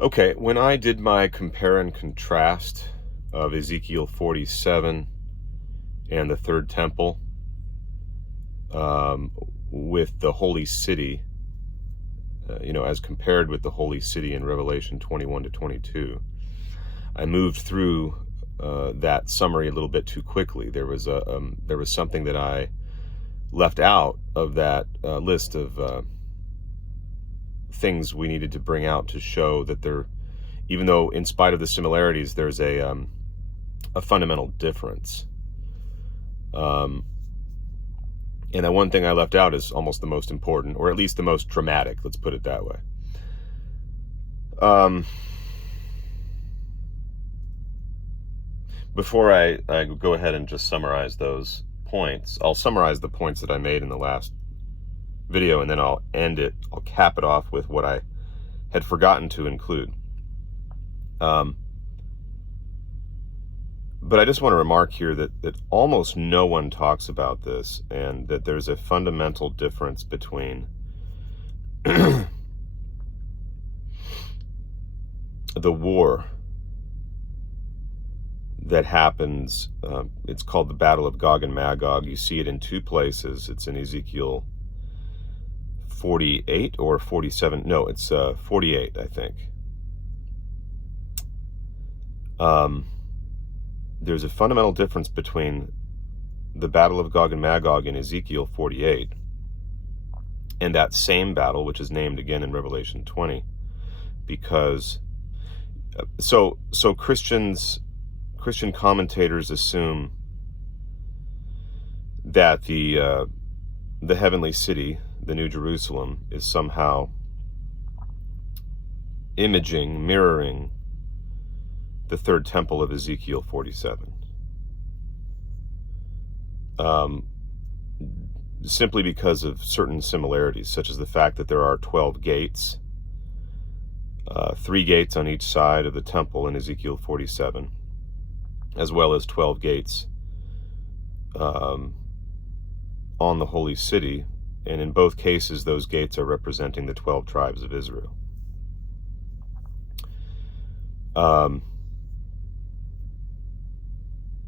Okay, when I did my compare and contrast of Ezekiel 47 and the third temple with the holy city, as compared with the holy city in Revelation 21 to 22, I moved through that summary a little bit too quickly. There was something that I left out of that list of things we needed to bring out to show that there, even though in spite of the similarities, there's a fundamental difference. And that one thing I left out is almost the most important, or at least the most dramatic, let's put it that way. Before I go ahead and just summarize those points, I'll summarize the points that I made in the last video, and then I'll cap it off with what I had forgotten to include. But I just want to remark here that almost no one talks about this, and that there's a fundamental difference between the war that happens. It's called the Battle of Gog and Magog. You see it in two places. It's in Ezekiel 48 or 47. No, it's 48, I think. There's a fundamental difference between the Battle of Gog and Magog in Ezekiel 48 and that same battle, which is named again in Revelation 20, because so Christian commentators assume that the heavenly city, the New Jerusalem, is somehow mirroring the third temple of Ezekiel 47. Simply because of certain similarities, such as the fact that there are 12 gates, 3 gates on each side of the temple in Ezekiel 47, as well as 12 gates on the holy city, and in both cases those gates are representing the 12 tribes of Israel.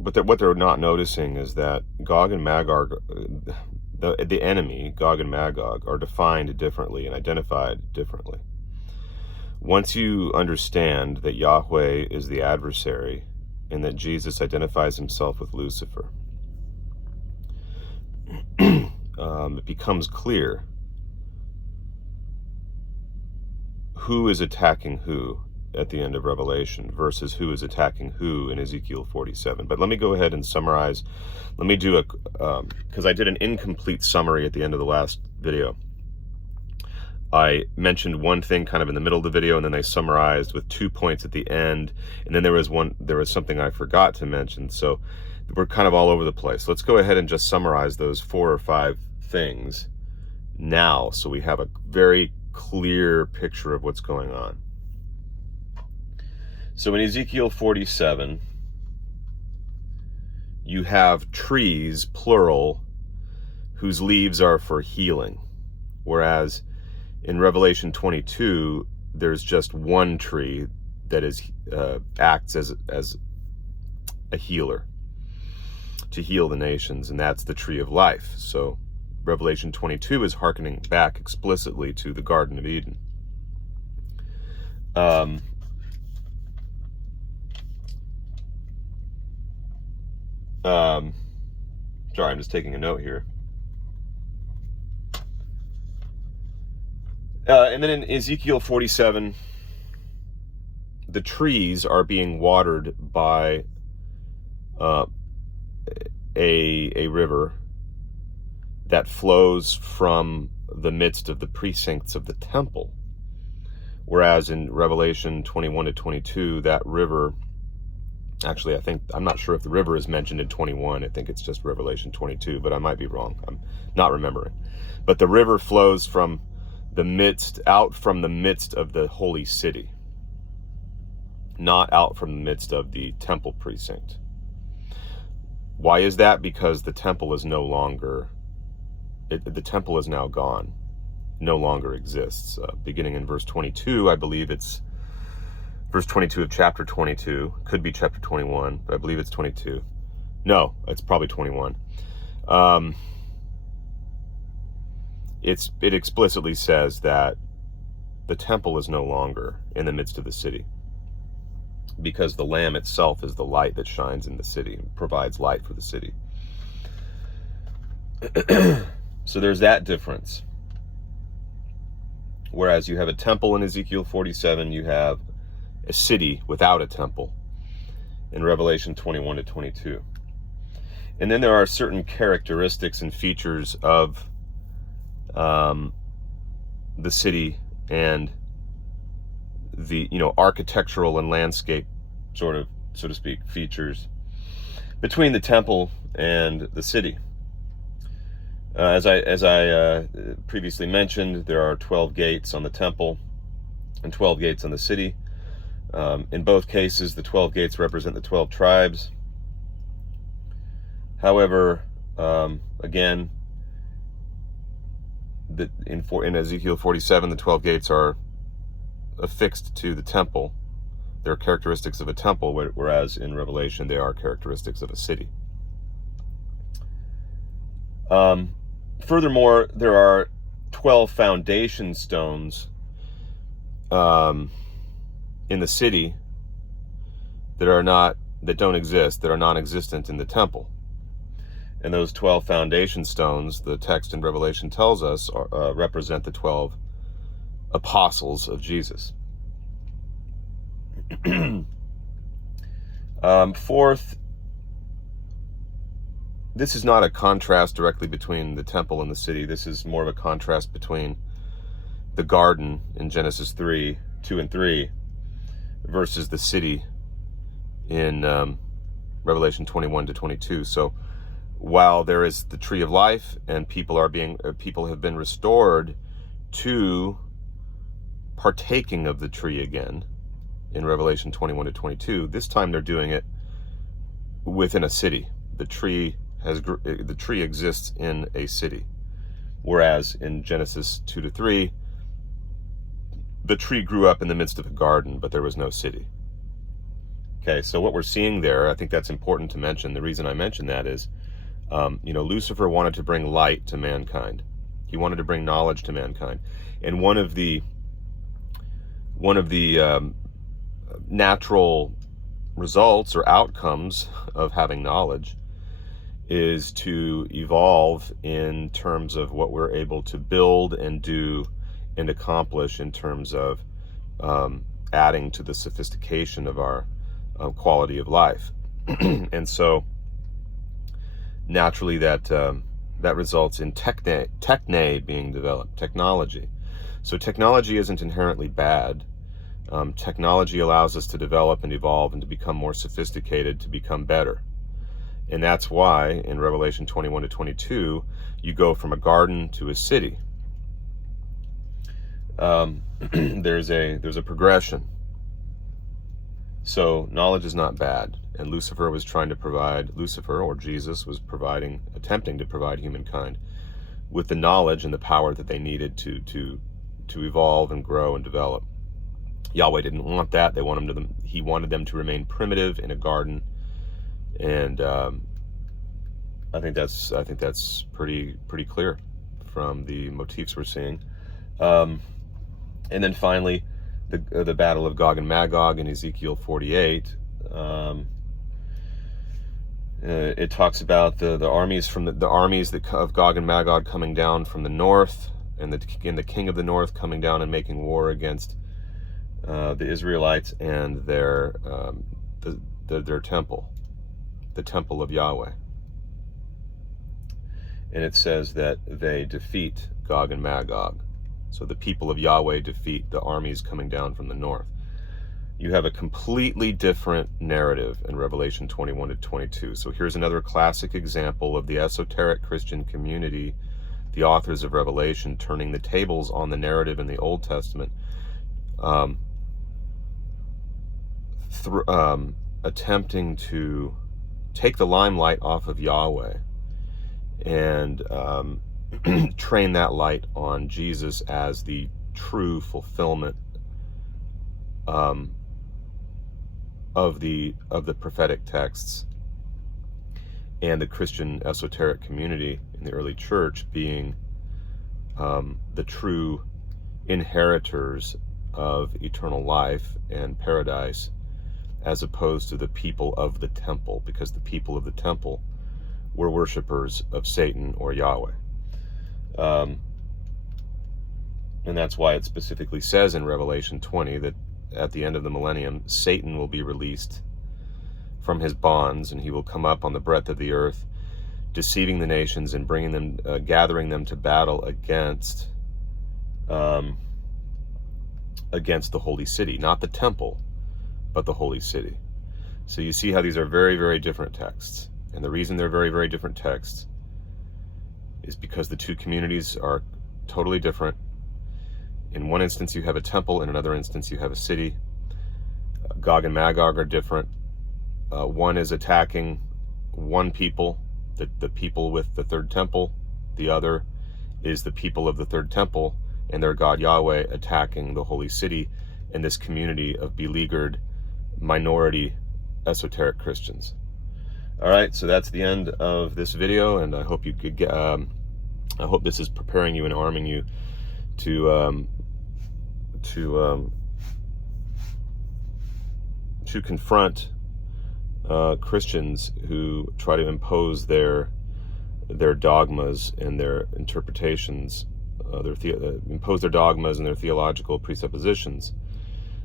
But what they're not noticing is that Gog and Magog, the enemy, Gog and Magog, are defined differently and identified differently. Once you understand that Yahweh is the adversary and that Jesus identifies himself with Lucifer, it becomes clear who is attacking who at the end of Revelation versus who is attacking who in Ezekiel 47. But let me go ahead and summarize. Let me do because I did an incomplete summary at the end of the last video. I mentioned one thing kind of in the middle of the video, and then I summarized with 2 points at the end, and then there was something I forgot to mention. So we're kind of all over the place. Let's go ahead and just summarize those 4 or 5 things now, so we have a very clear picture of what's going on. So in Ezekiel 47, you have trees, plural, whose leaves are for healing, whereas in Revelation 22, there's just one tree that acts as a healer to heal the nations, and that's the tree of life. So Revelation 22 is hearkening back explicitly to the Garden of Eden. Sorry, I'm just taking a note here. And then in Ezekiel 47, the trees are being watered by a river that flows from the midst of the precincts of the temple. Whereas in Revelation 21 to 22, that river, actually, I'm not sure if the river is mentioned in 21. I think it's just Revelation 22, but I might be wrong. I'm not remembering. But the river flows from out from the midst of the holy city, not out from the midst of the temple precinct. Why is that? Because the temple is no longer, the temple is now gone, no longer exists. Beginning in verse 22, I believe it's verse 22 of chapter 22. Could be chapter 21, but I believe it's 22. No, it's probably 21. It explicitly says that the temple is no longer in the midst of the city, because the Lamb itself is the light that shines in the city and provides light for the city. So there's that difference. Whereas you have a temple in Ezekiel 47, you have a city without a temple in Revelation 21 to 22. And then there are certain characteristics and features of the city and the, architectural and landscape sort of, so to speak, features between the temple and the city. As I previously mentioned, there are 12 gates on the temple and 12 gates on the city. In both cases, the 12 gates represent the 12 tribes. However, again, in Ezekiel 47, the 12 gates are affixed to the temple. They're characteristics of a temple, whereas in Revelation, they are characteristics of a city. Furthermore, there are 12 foundation stones in the city that don't exist, that are non-existent in the temple. And those 12 foundation stones, the text in Revelation tells us, represent the 12 apostles of Jesus. Fourth, this is not a contrast directly between the temple and the city. This is more of a contrast between the garden in Genesis 2 and 3 versus the city in Revelation 21 to 22. So while there is the tree of life and people have been restored to partaking of the tree again in Revelation 21 to 22, this time they're doing it within a city. The tree exists in a city, whereas in Genesis 2 to 3, the tree grew up in the midst of a garden, but there was no city. Okay, so what we're seeing there, I think that's important to mention. The reason I mention that is, Lucifer wanted to bring light to mankind. He wanted to bring knowledge to mankind, and one of the natural results or outcomes of having knowledge is to evolve in terms of what we're able to build and do and accomplish in terms of adding to the sophistication of our quality of life. And so naturally that results in techne being developed, technology. So technology isn't inherently bad. Technology allows us to develop and evolve and to become more sophisticated, to become better. And that's why in Revelation 21 to 22, you go from a garden to a city. There's a progression. So knowledge is not bad. And Lucifer, or Jesus, was attempting to provide humankind with the knowledge and the power that they needed to evolve and grow and develop. Yahweh didn't want that. He wanted them to remain primitive in a garden. And I think that's pretty clear from the motifs we're seeing. And then finally, the battle of Gog and Magog in Ezekiel 48. It talks about the armies of Gog and Magog coming down from the north, and the king of the north coming down and making war against the Israelites and their temple, the temple of Yahweh. And it says that they defeat Gog and Magog. So the people of Yahweh defeat the armies coming down from the north. You have a completely different narrative in Revelation 21 to 22. So here's another classic example of the esoteric Christian community, the authors of Revelation, turning the tables on the narrative in the Old Testament, attempting to take the limelight off of Yahweh and train that light on Jesus as the true fulfillment of the prophetic texts, and the Christian esoteric community in the early church being the true inheritors of eternal life and paradise, as opposed to the people of the temple, because the people of the temple were worshipers of Satan or Yahweh. And that's why it specifically says in Revelation 20 that at the end of the millennium, Satan will be released from his bonds, and he will come up on the breadth of the earth, deceiving the nations and bringing them, gathering them to battle against the holy city, not the temple, but the holy city. So you see how these are very, very different texts. And the reason they're very, very different texts is because the two communities are totally different. In one instance, you have a temple. In another instance, you have a city. Gog and Magog are different. One is attacking one people, the people with the third temple. The other is the people of the third temple and their God Yahweh attacking the holy city and this community of beleaguered minority esoteric Christians. All right, so that's the end of this video, and I hope you could get. I hope this is preparing you and arming you to confront Christians who try to impose their dogmas and their interpretations, impose their dogmas and their theological presuppositions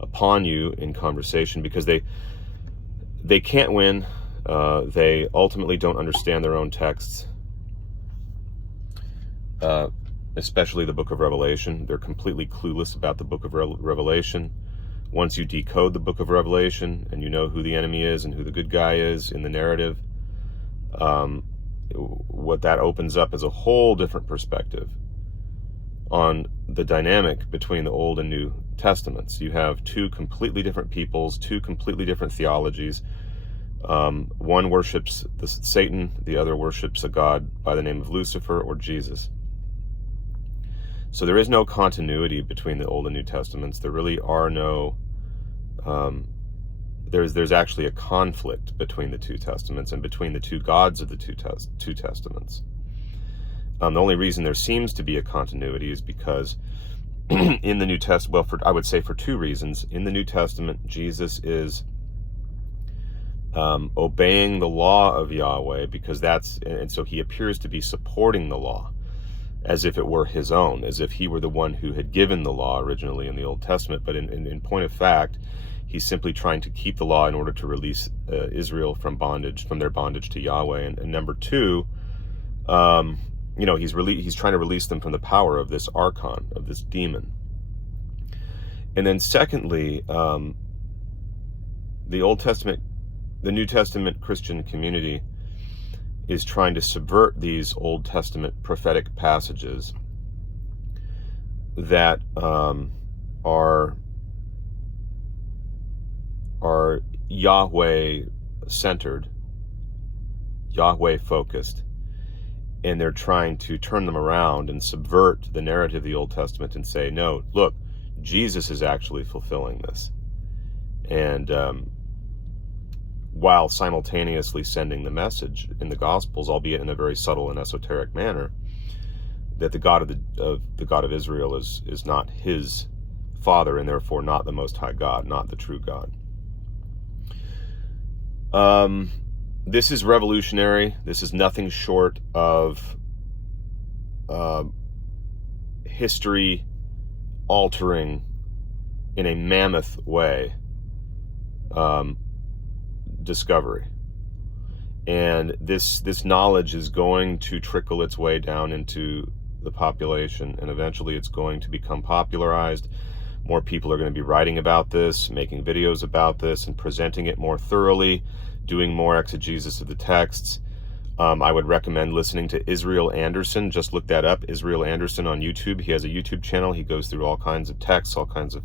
upon you in conversation, because they can't win. They ultimately don't understand their own texts, especially the book of Revelation. They're completely clueless about the book of Revelation. Once you decode the book of Revelation and you know who the enemy is and who the good guy is in the narrative, what that opens up is a whole different perspective on the dynamic between the Old and New Testaments. You have two completely different peoples, two completely different theologies. One worships Satan, the other worships a god by the name of Lucifer or Jesus. So there is no continuity between the Old and New Testaments. There really are no, there's actually a conflict between the two Testaments and between the two gods of the two Testaments. The only reason there seems to be a continuity is because in the New Testament, well, I would say for two reasons. In the New Testament, Jesus is obeying the law of Yahweh, because and so he appears to be supporting the law as if it were his own, as if he were the one who had given the law originally in the Old Testament. But in point of fact, he's simply trying to keep the law in order to release Israel from their bondage to Yahweh. And number two, he's trying to release them from the power of this archon, of this demon. And then secondly, the New Testament Christian community is trying to subvert these Old Testament prophetic passages that are Yahweh-centered, Yahweh-focused, and they're trying to turn them around and subvert the narrative of the Old Testament and say, no, look, Jesus is actually fulfilling this. And while simultaneously sending the message in the Gospels, albeit in a very subtle and esoteric manner, that the God of Israel is not his Father, and therefore not the Most High God, not the true God. This is revolutionary. This is nothing short of history altering in a mammoth way discovery. And this knowledge is going to trickle its way down into the population, and eventually it's going to become popularized. More people are going to be writing about this, making videos about this, and presenting it more thoroughly, doing more exegesis of the texts. I would recommend listening to Israel Anderson. Just look that up, Israel Anderson on YouTube. He has a YouTube channel. He goes through all kinds of texts, all kinds of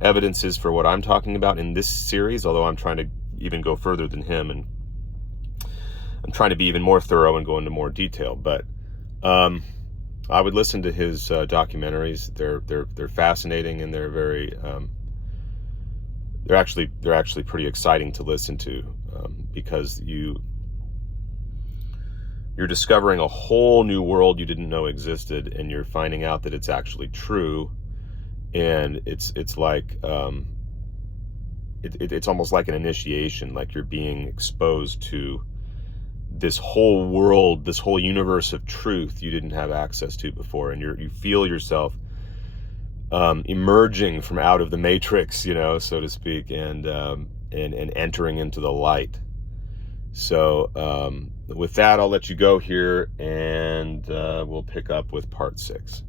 evidences for what I'm talking about in this series, although I'm trying to even go further than him, and I'm trying to be even more thorough and go into more detail. But I would listen to his documentaries. They're fascinating, and they're very they're actually pretty exciting to listen to, because you're discovering a whole new world you didn't know existed, and you're finding out that it's actually true. And it's like it's almost like an initiation, like you're being exposed to this whole world, this whole universe of truth you didn't have access to before, and you feel yourself emerging from out of the matrix, so to speak, and entering into the light. So with that, I'll let you go here, and we'll pick up with part 6.